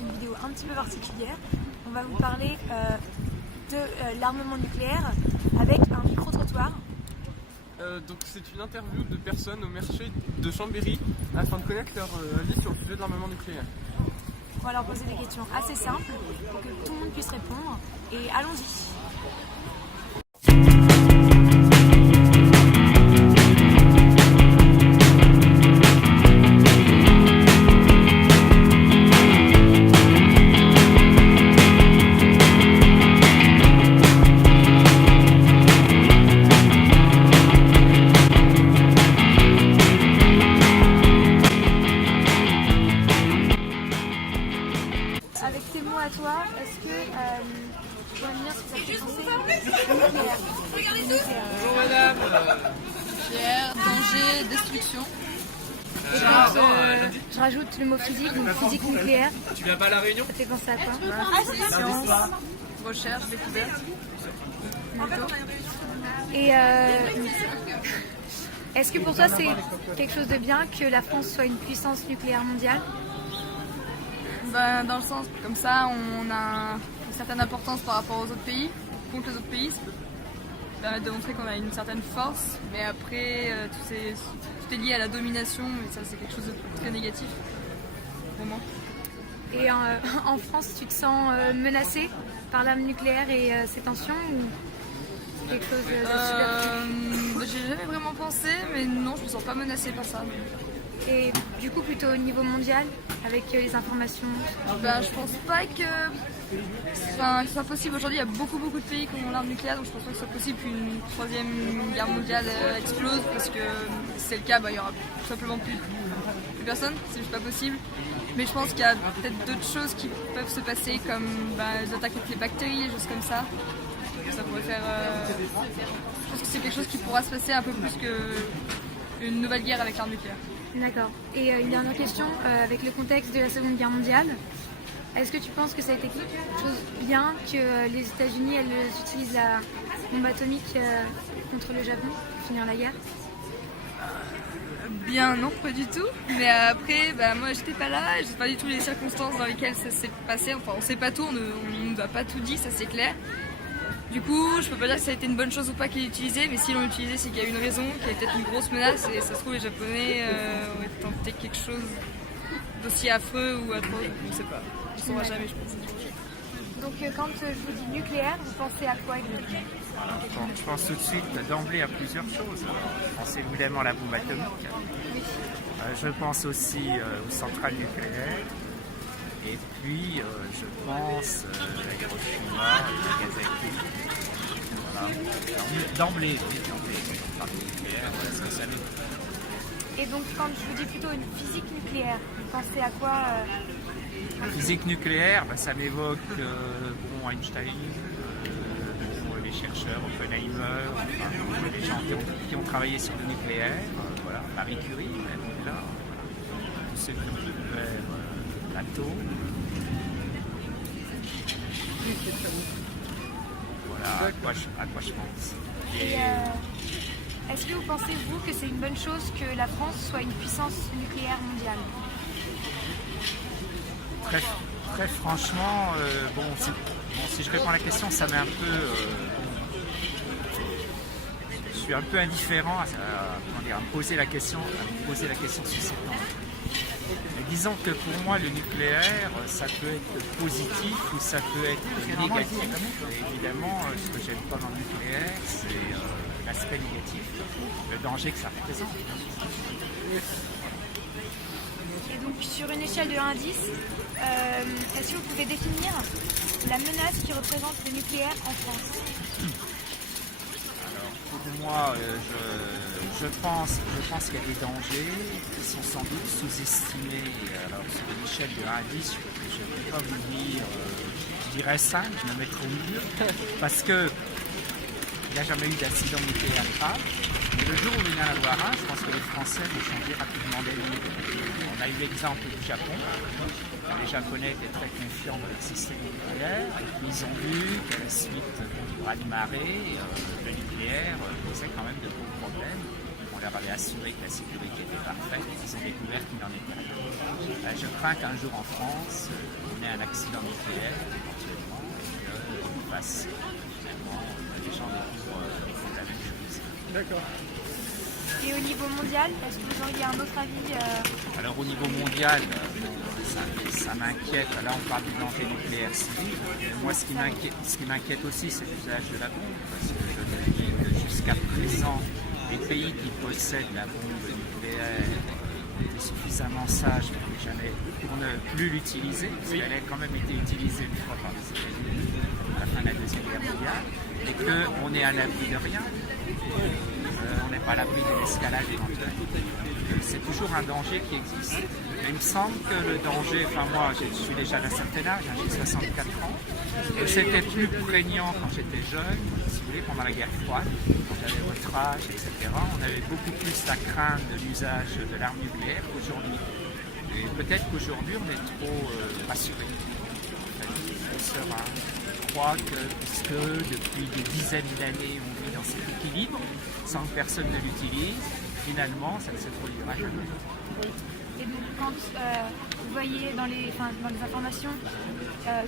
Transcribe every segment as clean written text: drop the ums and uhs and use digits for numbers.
une vidéo un petit peu particulière. On va vous parler de l'armement nucléaire avec un micro-trottoir. Donc c'est une interview de personnes au marché de Chambéry afin de connaître leur avis sur le sujet de l'armement nucléaire. On va leur poser des questions assez simples pour que tout le monde puisse répondre. Et allons-y. Avec tes mots à toi, est-ce que tu pourrais me dire ce que ça fait penser au nucléaire? Bonjour madame. Pierre, danger, destruction. Et quand je rajoute le mot physique, donc physique nucléaire, Tu viens pas à la réunion? ça te fait penser à quoi? Science, recherche, découverte. D'accord. Et est-ce que pour toi c'est quelque chose de bien que la France soit une puissance nucléaire mondiale? Ben, dans le sens, comme ça, on a une certaine importance par rapport aux autres pays, contre les autres pays. Ça peut permettre de montrer qu'on a une certaine force, mais après, tout est lié à la domination, et ça, c'est quelque chose de très négatif pour moi. Et en France, tu te sens menacé par l'arme nucléaire et ses tensions ou c'est quelque chose de super? J'ai jamais vraiment pensé, mais non, je me sens pas menacée par ça. Et du coup, plutôt au niveau mondial, avec les informations? Ben, je pense pas que ce soit possible. Aujourd'hui, il y a beaucoup de pays qui ont l'arme nucléaire, donc je pense pas que ce soit possible qu'une troisième guerre mondiale explose, parce que si c'est le cas, il y aura tout simplement plus personne, c'est juste pas possible. Mais je pense qu'il y a peut-être d'autres choses qui peuvent se passer, comme les attaques avec les bactéries, des choses comme ça. Ça pourrait faire. Je pense que c'est quelque chose qui pourra se passer un peu plus qu'une nouvelle guerre avec l'arme nucléaire. D'accord. Et une dernière question, avec le contexte de la Seconde Guerre mondiale, est-ce que tu penses que ça a été quelque chose de bien que les États-Unis utilisent la bombe atomique contre le Japon pour finir la guerre? Bien non, pas du tout. Mais après, moi j'étais pas là, je sais pas du tout les circonstances dans lesquelles ça s'est passé. Enfin, on sait pas tout, on nous a pas tout dit, ça c'est clair. Du coup, je peux pas dire que ça a été une bonne chose ou pas qu'ils l'aient utilisé, mais s'ils l'ont utilisé, c'est qu'il y a une raison, qu'il y a peut-être une grosse menace, et ça se trouve les Japonais auraient tenté quelque chose d'aussi affreux ou atroce, on ne sait pas. On ne saura jamais, je pense. Donc quand je vous dis nucléaire, vous pensez à quoi exactement? Je pense tout de suite d'emblée à plusieurs choses. Je pense évidemment à la bombe atomique. Je pense aussi aux centrales nucléaires. Et puis, je pense à Hiroshima, à Nagasaki. Voilà. D'emblée, par nucléaire, voilà ce que ça veut. Et donc quand je vous dis plutôt une physique nucléaire, vous pensez à quoi? La physique nucléaire, ça m'évoque Einstein, les chercheurs, Oppenheimer, les gens qui ont travaillé sur le nucléaire, voilà, Marie Curie, même là, voilà. Tous ceux qui ont découvert l'atome. Voilà à quoi je pense. Et est-ce que vous pensez, vous, que c'est une bonne chose que la France soit une puissance nucléaire mondiale? Très franchement, si je réponds à la question, ça met un peu. Je suis un peu indifférent à me poser la question sur cette langue. Mais disons que pour moi, le nucléaire, ça peut être positif ou ça peut être négatif. Et évidemment, ce que j'aime pas dans le nucléaire, c'est l'aspect négatif, le danger que ça représente. Et donc sur une échelle de 1 à 10, est-ce que vous pouvez définir la menace qui représente le nucléaire en France? Alors pour moi, je pense qu'il y a des dangers qui sont sans doute sous-estimés. Alors sur une échelle de 1 à 10, je ne peux pas vous dire, je dirais 5, je me mettrai au milieu, parce que il n'y a jamais eu d'accident nucléaire grave. Mais le jour où il y en a avoir un, je pense que les Français vont changer rapidement d'avis. On a eu l'exemple du Japon. Les Japonais étaient très confiants dans leur système nucléaire. Et puis ils ont vu qu'à la suite du raz-de-marée, le nucléaire posait quand même de gros problèmes. On on leur avait assuré que la sécurité était parfaite, ils ont découvert qu'il n'en était rien. Je crains qu'un jour en France, on ait un accident nucléaire, éventuellement, et qu'on fasse finalement les gens découvrent la même chose. D'accord. Et au niveau mondial, est-ce que vous auriez un autre avis Alors au niveau mondial, ça m'inquiète. Là on parle du danger nucléaire civil. Moi ce qui m'inquiète aussi c'est l'usage de la bombe. Parce que je me dis que jusqu'à présent, les pays qui possèdent la bombe nucléaire étaient suffisamment sages pour ne plus l'utiliser, parce qu'elle a quand même été utilisée une fois par les États-Unis à la fin de la Deuxième Guerre mondiale, et qu'on est à l'abri de rien. On n'est pas à l'abri d'une escalade éventuelle. C'est toujours un danger qui existe. Mais il me semble que le danger, enfin moi je suis déjà d'un certain âge, j'ai 64 ans, et c'était plus prégnant quand j'étais jeune, si vous voulez, pendant la guerre froide, quand j'avais votre âge, etc. On avait beaucoup plus la crainte de l'usage de l'arme nucléaire qu'aujourd'hui. Et peut-être qu'aujourd'hui on est trop rassuré. On sera. Je crois que puisque depuis des dizaines d'années on vit dans cet équilibre, sans que personne ne l'utilise, finalement ça ne se produira jamais. Et donc quand vous voyez dans les informations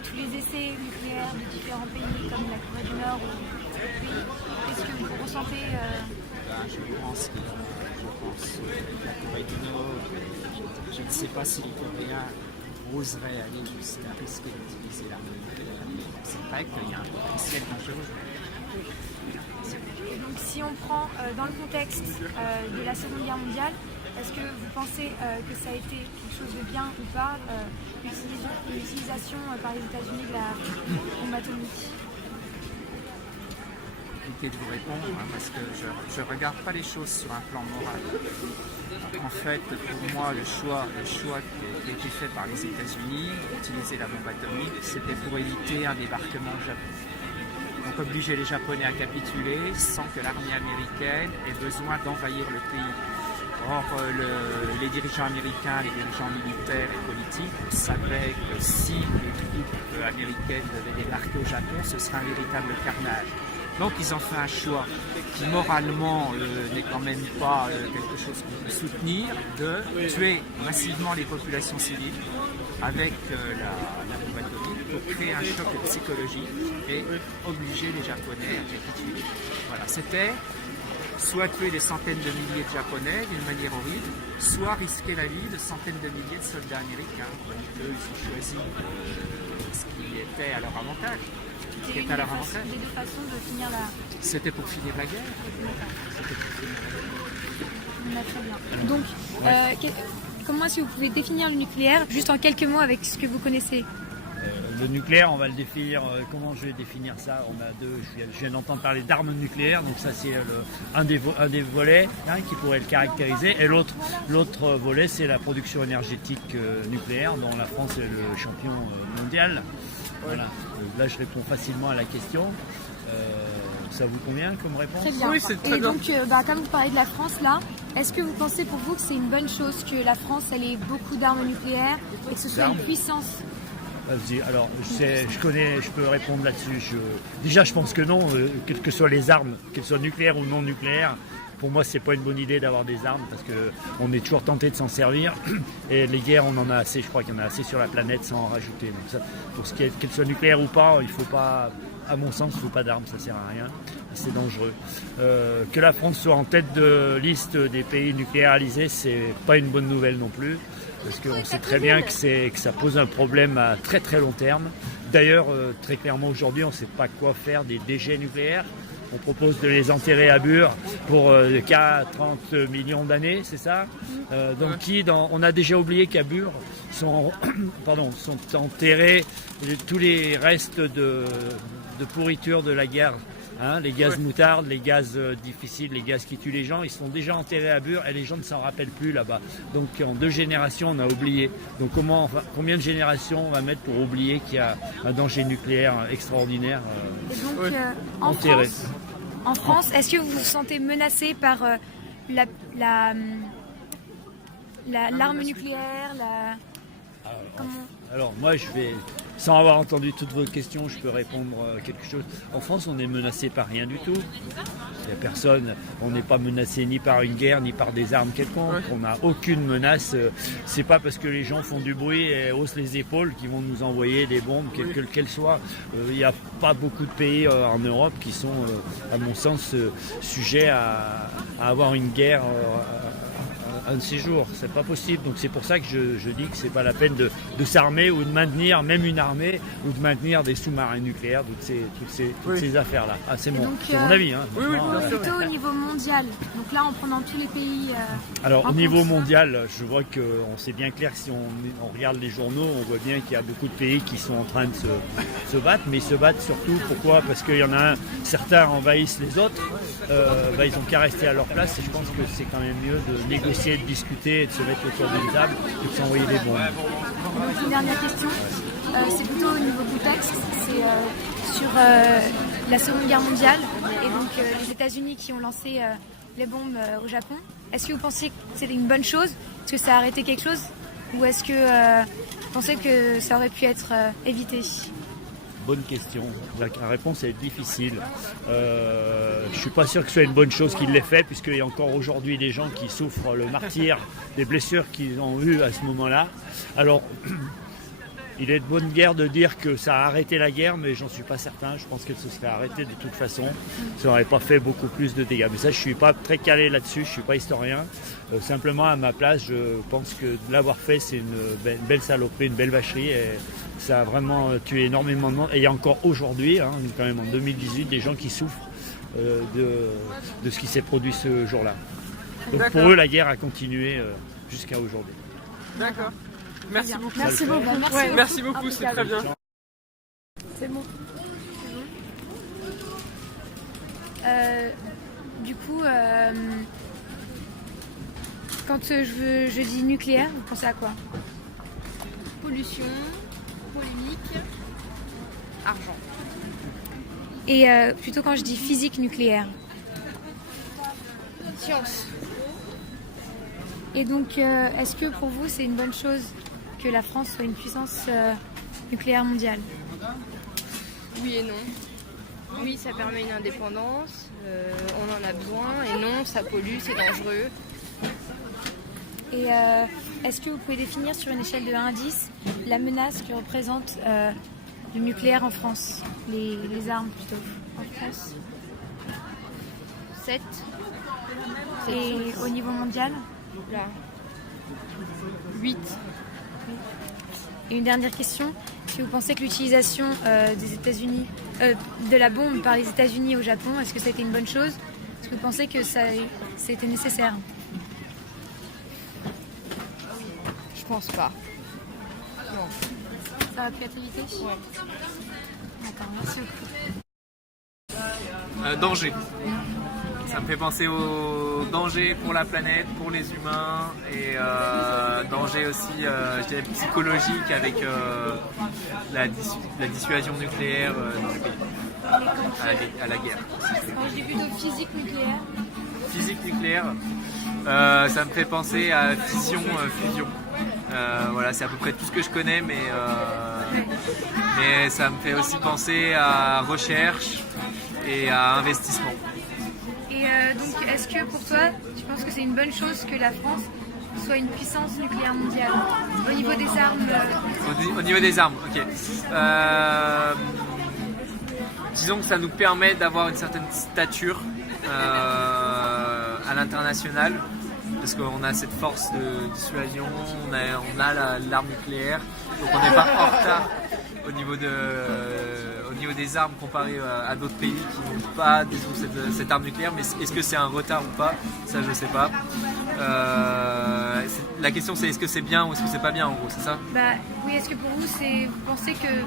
tous les essais nucléaires de différents pays comme la Corée du Nord ou d'autres pays, est-ce que vous ressentez Je pense que la Corée du Nord, je ne sais pas si les Coréens oseraient aller jusqu'à risquer d'utiliser l'arme nucléaire. C'est vrai qu'il y a un potentiel dangereux. Et donc si on prend dans le contexte de la Seconde Guerre mondiale, est-ce que vous pensez que ça a été quelque chose de bien ou pas, l'utilisation par les États-Unis de la bombe atomique? Compliqué de vous répondre, parce que je ne regarde pas les choses sur un plan moral. En fait, pour moi, le choix qui a été fait par les États-Unis d'utiliser la bombe atomique, c'était pour éviter un débarquement au Japon. Donc obliger les Japonais à capituler sans que l'armée américaine ait besoin d'envahir le pays. Or, les dirigeants américains, les dirigeants militaires et politiques savaient que si les troupes américaines devaient débarquer au Japon, ce serait un véritable carnage. Donc ils ont fait un choix qui moralement n'est quand même pas quelque chose qu'on peut soutenir, de tuer massivement les populations civiles avec la bombe atomique pour créer un choc psychologique et obliger les Japonais à capituler. Voilà, c'était soit tuer des centaines de milliers de Japonais d'une manière horrible, soit risquer la vie de centaines de milliers de soldats américains. Donc eux, ils ont choisi ce qui était à leur avantage. C'était une des deux façons de finir la... C'était pour finir la guerre. Très bien. Donc, comment est-ce que vous pouvez définir le nucléaire, juste en quelques mots avec ce que vous connaissez? Le nucléaire, on va le définir, comment je vais définir ça? Je viens d'entendre parler d'armes nucléaires, donc ça c'est un des volets qui pourrait le caractériser. Et l'autre volet, c'est la production énergétique nucléaire, dont la France est le champion mondial. Voilà. Là, je réponds facilement à la question. Ça vous convient comme réponse? Très bien. Oui, c'est très bien. Et donc, comme vous parlez de la France, là, est-ce que vous pensez pour vous que c'est une bonne chose que la France elle ait beaucoup d'armes nucléaires et que ce soit une puissance? Alors, je peux répondre là-dessus. Déjà, je pense que non, quelles que soient les armes, qu'elles soient nucléaires ou non nucléaires, pour moi, c'est pas une bonne idée d'avoir des armes parce qu'on est toujours tenté de s'en servir. Et les guerres, on en a assez, je crois qu'il y en a assez sur la planète sans en rajouter. Donc ça, pour ce qui est qu'elles soient nucléaires ou pas, il faut pas, à mon sens, il ne faut pas d'armes, ça sert à rien. C'est dangereux. Que la France soit en tête de liste des pays nucléarisés, c'est pas une bonne nouvelle non plus. Parce qu'on sait très bien que ça pose un problème à très très long terme. D'ailleurs, très clairement aujourd'hui, on ne sait pas quoi faire des déchets nucléaires. On propose de les enterrer à Bure pour 30 millions d'années, c'est ça? On a déjà oublié qu'à Bure sont enterrés tous les restes de pourriture de la guerre. Les gaz moutardes, les gaz difficiles, les gaz qui tuent les gens, ils sont déjà enterrés à Bure et les gens ne s'en rappellent plus là-bas. Donc en 2 générations, on a oublié. Donc combien de générations on va mettre pour oublier qu'il y a un danger nucléaire extraordinaire enterré? En France, est-ce que vous vous sentez menacé par l'arme nucléaire Alors moi je vais, sans avoir entendu toutes vos questions, je peux répondre quelque chose. En France on n'est menacé par rien du tout. Il n'y a personne, on n'est pas menacé ni par une guerre ni par des armes quelconques. On n'a aucune menace. C'est pas parce que les gens font du bruit et haussent les épaules qu'ils vont nous envoyer des bombes, quelles qu'elles soient. Il n'y a pas beaucoup de pays en Europe qui sont, à mon sens, sujets à avoir une guerre. Un de ces jours, c'est pas possible. Donc c'est pour ça que je dis que c'est pas la peine de s'armer ou de maintenir même une armée ou de maintenir des sous-marins nucléaires, toutes ces affaires-là. Ah, c'est mon avis. Hein, plutôt au niveau mondial. Donc là, en prenant tous les pays. Alors au niveau mondial, je vois qu'on c'est bien clair que si on regarde les journaux, on voit bien qu'il y a beaucoup de pays qui sont en train de se battre, mais ils se battent surtout pourquoi? Parce qu'il y en a certains envahissent les autres. Ils ont qu'à rester à leur place et je pense que c'est quand même mieux de négocier, de discuter et de se mettre autour d'une table que de s'envoyer des bombes. Donc une dernière question, c'est plutôt au niveau contexte, c'est sur la Seconde Guerre mondiale et donc les États-Unis qui ont lancé les bombes au Japon. Est-ce que vous pensez que c'était une bonne chose? Est-ce que ça a arrêté quelque chose? Ou est-ce que vous pensez que ça aurait pu être évité? Bonne question. La réponse est difficile. Je ne suis pas sûr que ce soit une bonne chose qu'il l'ait fait, puisqu'il y a encore aujourd'hui des gens qui souffrent le martyre des blessures qu'ils ont eues à ce moment-là. Alors, il est de bonne guerre de dire que ça a arrêté la guerre, mais j'en suis pas certain. Je pense que ce serait arrêté de toute façon. Ça n'aurait pas fait beaucoup plus de dégâts. Mais ça, je ne suis pas très calé là-dessus, je ne suis pas historien. Simplement, à ma place, je pense que de l'avoir fait, c'est une belle saloperie, une belle vacherie. Et ça a vraiment tué énormément de monde. Et il y a encore aujourd'hui, quand même en 2018, des gens qui souffrent de ce qui s'est produit ce jour-là. Donc pour eux, la guerre a continué jusqu'à aujourd'hui. D'accord. Merci beaucoup. Merci beaucoup. Merci beaucoup, c'est très bien. C'est bon. Du coup, quand je dis nucléaire, vous pensez à quoi? Pollution, polémique, argent. Et plutôt quand je dis physique nucléaire. Science. Et donc, est-ce que pour vous, c'est une bonne chose que la France soit une puissance nucléaire mondiale? Oui et non. Oui, ça permet une indépendance, on en a besoin, et non, ça pollue, c'est dangereux. Et est-ce que vous pouvez définir sur une échelle de 1 à 10 la menace que représente le nucléaire en France, les armes plutôt, en France? 7. Et au niveau mondial? Là. 8. Et une dernière question, est-ce que vous pensez que l'utilisation des États-Unis, de la bombe par les États-Unis au Japon, est-ce que ça a été une bonne chose? Est-ce que vous pensez que c'était nécessaire? Je pense pas. Non. Ça aurait pu être évité? Ouais. D'accord, merci beaucoup. Danger. Ça me fait penser au danger pour la planète, pour les humains et danger aussi, je dirais, psychologique avec la dissuasion nucléaire dans les pays, à la guerre. Moi je dis plutôt physique nucléaire. Physique nucléaire, ça me fait penser à fission, fusion. Voilà, c'est à peu près tout ce que je connais, mais ça me fait aussi penser à recherche et à investissement. Et donc, est-ce que pour toi, tu penses que c'est une bonne chose que la France soit une puissance nucléaire mondiale au niveau des armes? Au niveau des armes, ok. Disons que ça nous permet d'avoir une certaine stature à l'international, parce qu'on a cette force de dissuasion, on a l'arme nucléaire, donc on n'est pas en retard au niveau des armes comparé à d'autres pays qui n'ont pas, disons, cette arme nucléaire. Mais est-ce que c'est un retard ou pas? Ça, je sais pas. La question, c'est est-ce que c'est bien ou est-ce que c'est pas bien, en gros, c'est ça? Bah oui, est-ce que pour vous, vous pensez que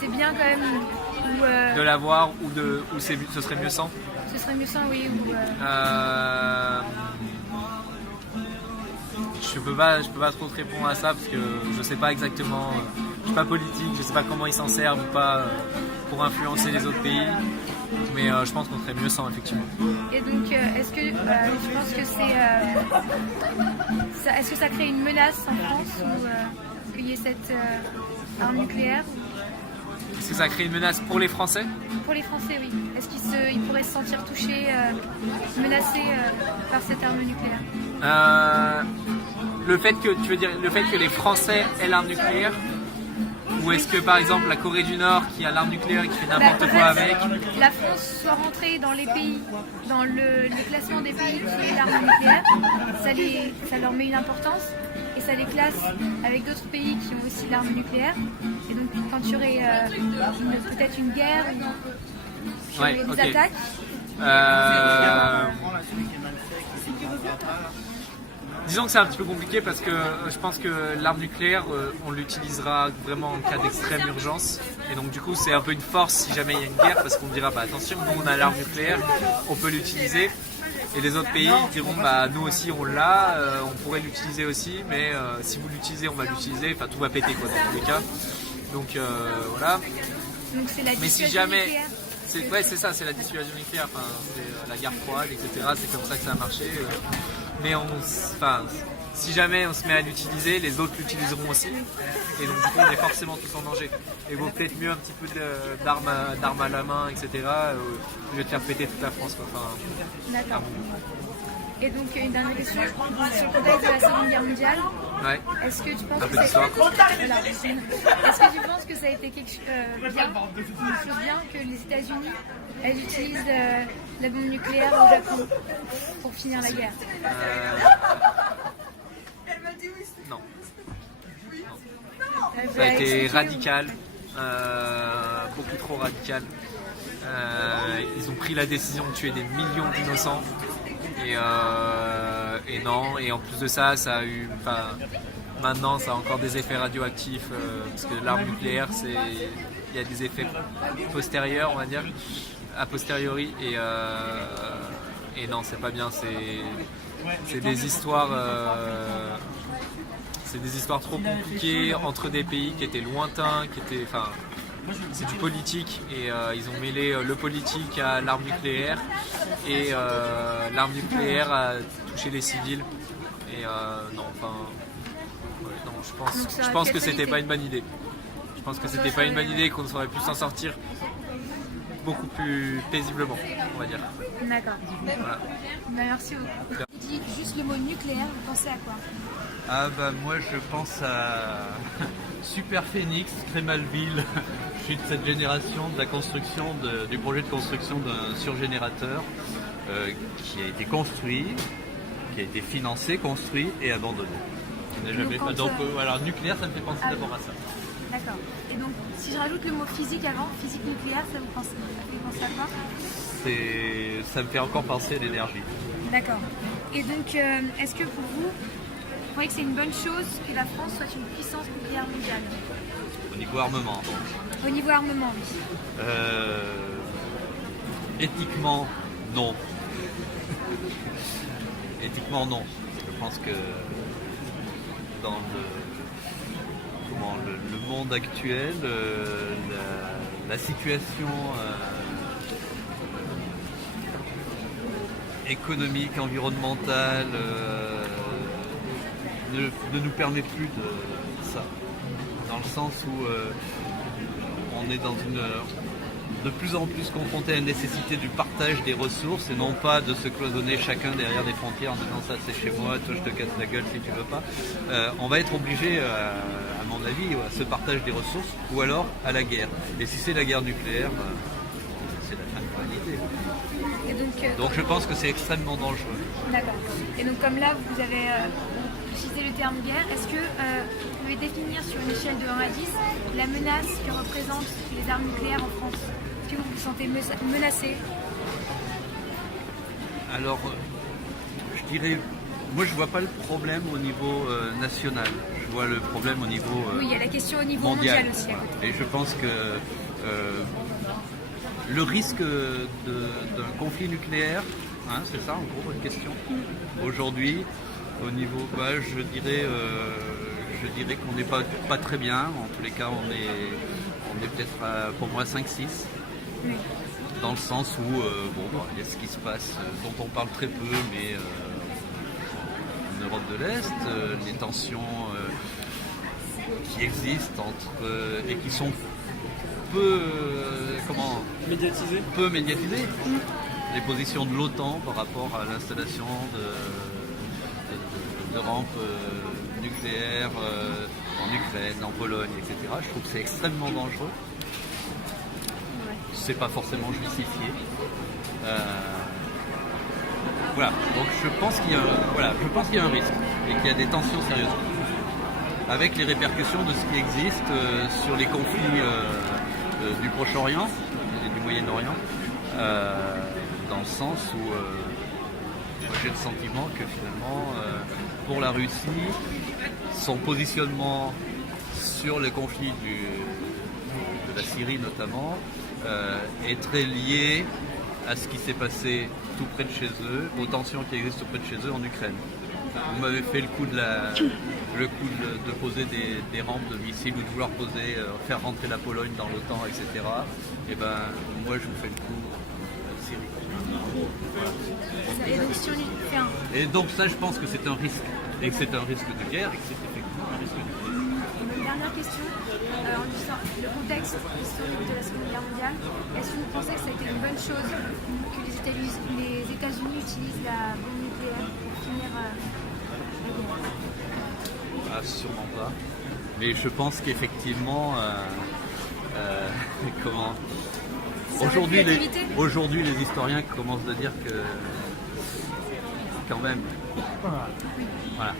c'est bien quand même ou, de l'avoir ou ce serait mieux sans? Ce serait mieux sans, oui. Je peux pas trop te répondre à ça parce que je sais pas exactement. Je suis pas politique, je sais pas comment ils s'en servent ou pas pour influencer les autres pays, mais je pense qu'on serait mieux sans, effectivement. Et donc, est-ce que tu penses que est-ce que ça crée une menace en France ou qu'il y ait cette arme nucléaire? Est-ce que ça crée une menace pour les Français? Pour les Français, oui. Est-ce qu'ils pourraient se sentir touchés, menacés par cette arme nucléaire? Le fait que les Français aient l'arme nucléaire, ou est-ce que par exemple la Corée du Nord qui a l'arme nucléaire et qui fait n'importe quoi avec? La France soit rentrée dans les pays, dans le classement des pays qui ont l'arme nucléaire, ça leur met une importance et ça les classe avec d'autres pays qui ont aussi l'arme nucléaire. Et donc quand il y aurait peut-être une guerre, ou Ouais, des ok. attaques, Disons que c'est un petit peu compliqué parce que je pense que l'arme nucléaire, on l'utilisera vraiment en cas d'extrême urgence. Et donc du coup, c'est un peu une force si jamais il y a une guerre parce qu'on dira, bah attention, nous on a l'arme nucléaire, on peut l'utiliser. Et les autres pays diront, bah nous aussi on l'a, on pourrait l'utiliser aussi, mais si vous l'utilisez, on va l'utiliser. Enfin, tout va péter quoi dans tous les cas. Donc voilà. donc c'est la Mais si dissuasion jamais... nucléaire. C'est ça, c'est la dissuasion nucléaire, enfin, c'est la guerre froide, etc. C'est comme ça que ça a marché. Mais si jamais on se met à l'utiliser, les autres l'utiliseront aussi. Et donc du coup, on est forcément tous en danger. Et il vaut peut-être mieux un petit peu d'armes à la main, etc. Au lieu de faire péter toute la France. Quoi. Enfin, D'accord. Et donc une dernière question sur le contexte de la Seconde Guerre mondiale. ouais. Est-ce que tu penses Un que peu d'histoire. Est-ce que tu penses que ça a été une chose bien que les États-Unis elles utilisent la bombe nucléaire au Japon pour finir la guerre? Non. Ça Ça a été radical, beaucoup trop radical. Ils ont pris la décision de tuer des millions d'innocents. Et non, et en plus de ça, ça a eu. Maintenant, ça a encore des effets radioactifs parce que l'arme nucléaire, il y a des effets postérieurs, on va dire, a posteriori. Et non, c'est pas bien. C'est des histoires. C'est des histoires trop compliquées entre des pays qui étaient lointains, c'est du politique et ils ont mêlé le politique à l'arme nucléaire et l'arme nucléaire a touché les civils et non, je pense que c'était pas une bonne idée. Je pense que c'était pas une bonne idée, qu'on aurait pu s'en sortir beaucoup plus paisiblement, on va dire. D'accord. Voilà. Merci beaucoup. Tu dis juste le mot nucléaire, vous pensez à quoi? Ah bah moi je pense à Super Phoenix, Crémalville. Je suis de cette génération de la construction du projet de construction d'un surgénérateur qui a été construit, qui a été financé, construit et abandonné. Donc voilà, nucléaire ça me fait penser d'abord à ça. D'accord. Et donc si je rajoute le mot physique avant, physique nucléaire, ça vous fait penser à quoi? Ça me fait encore penser à l'énergie. D'accord. Et donc est-ce que pour vous croyez que c'est une bonne chose que la France soit une puissance nucléaire mondiale? Au niveau armement donc. Au niveau armement, oui. Éthiquement, non. Éthiquement, non. Je pense que dans le monde actuel, la situation économique, environnementale ne nous permet plus de ça. Dans le sens où on est de plus en plus confronté à la nécessité du partage des ressources et non pas de se cloisonner chacun derrière des frontières en disant ça c'est chez moi, toi je te casse la gueule si tu veux pas. On va être obligé, à mon avis, à ce partage des ressources ou alors à la guerre. Et si c'est la guerre nucléaire, c'est la fin de l'humanité. Et donc je pense que c'est extrêmement dangereux. D'accord. Et donc comme là vous avez utilisé le terme guerre, est-ce que vous pouvez définir sur une échelle de 1 à 10 la menace que représentent les armes nucléaires en France? Est-ce que vous vous sentez menacé? Alors, je dirais, moi je vois pas le problème au niveau national, je vois le problème au niveau oui, il y a la question au niveau mondial aussi à côté. Et je pense que le risque d'un conflit nucléaire, hein, c'est ça en gros votre question, aujourd'hui, au niveau, je dirais qu'on n'est pas très bien, en tous les cas on est peut-être pour moi 5-6. Oui. Dans le sens où il y a ce qui se passe, dont on parle très peu, mais en Europe de l'Est, les tensions qui existent et qui sont peu, peu médiatisées. Les positions de l'OTAN par rapport à l'installation de rampes nucléaires en Ukraine, en Pologne, etc. Je trouve que c'est extrêmement dangereux. C'est pas forcément justifié. Voilà, donc je pense qu'il y a un risque et qu'il y a des tensions sérieuses avec les répercussions de ce qui existe sur les conflits du Proche-Orient et du Moyen-Orient, dans le sens où moi j'ai le sentiment que finalement pour la Russie, son positionnement sur les conflits de la Syrie notamment est très lié à ce qui s'est passé tout près de chez eux, aux tensions qui existent tout près de chez eux en Ukraine. Vous m'avez fait le coup de poser des rampes de missiles ou de vouloir faire rentrer la Pologne dans l'OTAN, etc. Et ben moi je vous fais le coup de Syrie. Et donc si on y fait un... Et donc ça je pense que c'est un risque. Et que c'est un risque de guerre et que c'est effectivement un risque de guerre. Une dernière question, en disant le contexte historique de la Seconde Guerre mondiale, est-ce que vous pensez que ça a été une bonne chose que les États-Unis utilisent la bombe nucléaire pour finir la guerre? Ah, sûrement pas. Mais je pense qu'effectivement, aujourd'hui les historiens commencent à dire que quand même, voilà.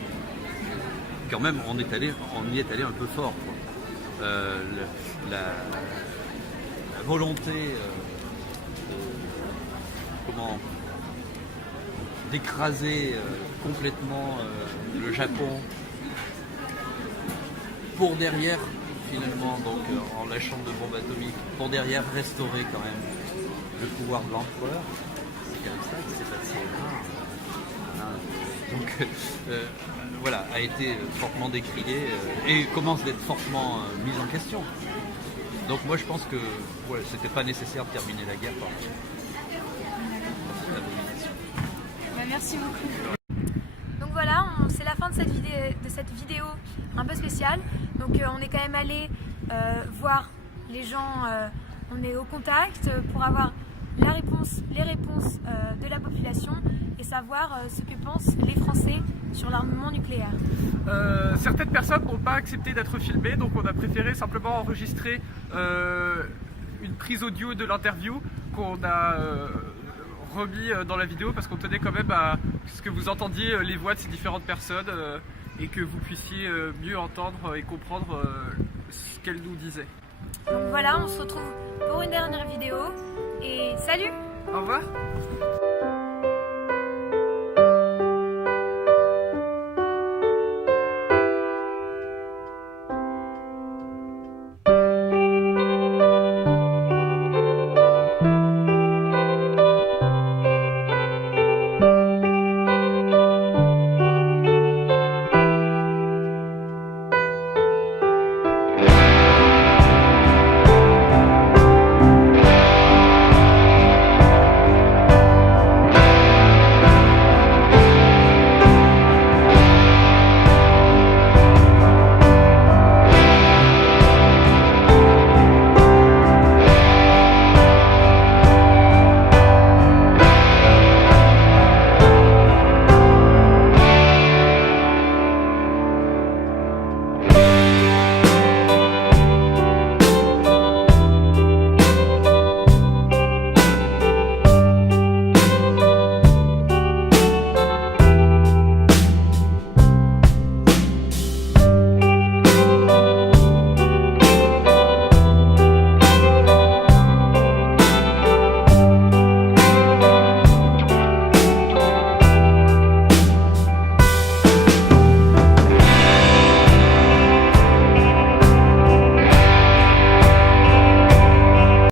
Quand même, on y est allé un peu fort. La volonté d'écraser complètement le Japon pour derrière, finalement, donc en lâchant de bombes atomiques, pour derrière restaurer quand même le pouvoir de l'empereur. C'est comme ça que c'est passé. Donc voilà, a été fortement décrié et commence d'être fortement mise en question. Donc moi je pense que c'était pas nécessaire de terminer la guerre par la domination. Merci beaucoup. Donc voilà, c'est la fin de cette vidéo un peu spéciale. Donc on est quand même allé voir les gens, on est au contact pour avoir les réponses de la population et savoir ce que pensent les Français sur l'armement nucléaire. Certaines personnes n'ont pas accepté d'être filmées, donc on a préféré simplement enregistrer une prise audio de l'interview qu'on a remis dans la vidéo parce qu'on tenait quand même à ce que vous entendiez les voix de ces différentes personnes et que vous puissiez mieux entendre et comprendre ce qu'elles nous disaient. Donc voilà, on se retrouve pour une dernière vidéo et salut! Au revoir!